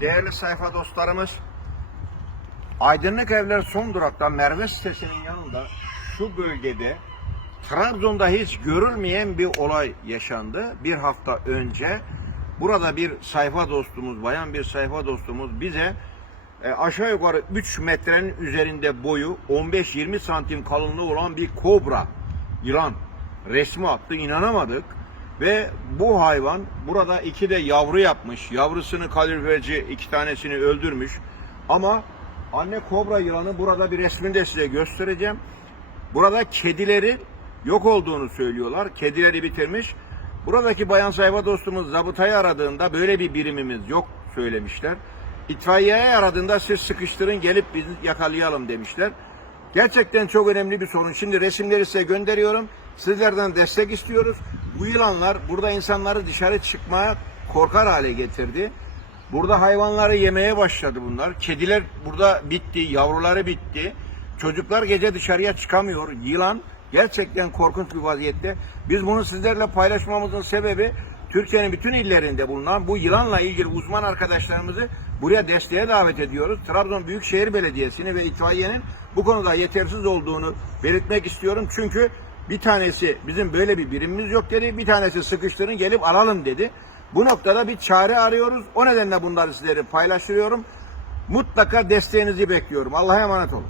Değerli sayfa dostlarımız, Aydınlık Evler son durakta Merve sitesinin yanında şu bölgede Trabzon'da hiç görülmeyen bir olay yaşandı. Bir hafta önce burada bir sayfa dostumuz, bayan bir sayfa dostumuz bize e, aşağı yukarı 3 metrenin üzerinde boyu 15-20 santim kalınlığı olan bir kobra yılan resmi attı. İnanamadık. Ve bu hayvan burada iki de yavru yapmış. Yavrusunu kaloriferci iki tanesini öldürmüş. Ama anne kobra yılanı burada bir resmini de size göstereceğim. Burada kedileri yok olduğunu söylüyorlar. Kedileri bitirmiş. Buradaki bayan sayfa dostumuz zabıtayı aradığında böyle bir birimimiz yok söylemişler. İtfaiyeyi aradığında siz sıkıştırın gelip bizi yakalayalım demişler. Gerçekten çok önemli bir sorun. Şimdi resimleri size gönderiyorum. Sizlerden destek istiyoruz. Bu yılanlar burada insanları dışarı çıkmaya korkar hale getirdi. Burada hayvanları yemeye başladı bunlar. Kediler burada bitti, yavruları bitti. Çocuklar gece dışarıya çıkamıyor. Yılan gerçekten korkunç bir vaziyette. Biz bunu sizlerle paylaşmamızın sebebi Türkiye'nin bütün illerinde bulunan bu yılanla ilgili uzman arkadaşlarımızı buraya desteğe davet ediyoruz. Trabzon Büyükşehir Belediyesi'ni ve itfaiyenin bu konuda yetersiz olduğunu belirtmek istiyorum. Çünkü bir tanesi bizim böyle bir birimimiz yok dedi. Bir tanesi sıkıştırın gelip alalım dedi. Bu noktada bir çare arıyoruz. O nedenle bunları sizlere paylaştırıyorum. Mutlaka desteğinizi bekliyorum. Allah'a emanet olun.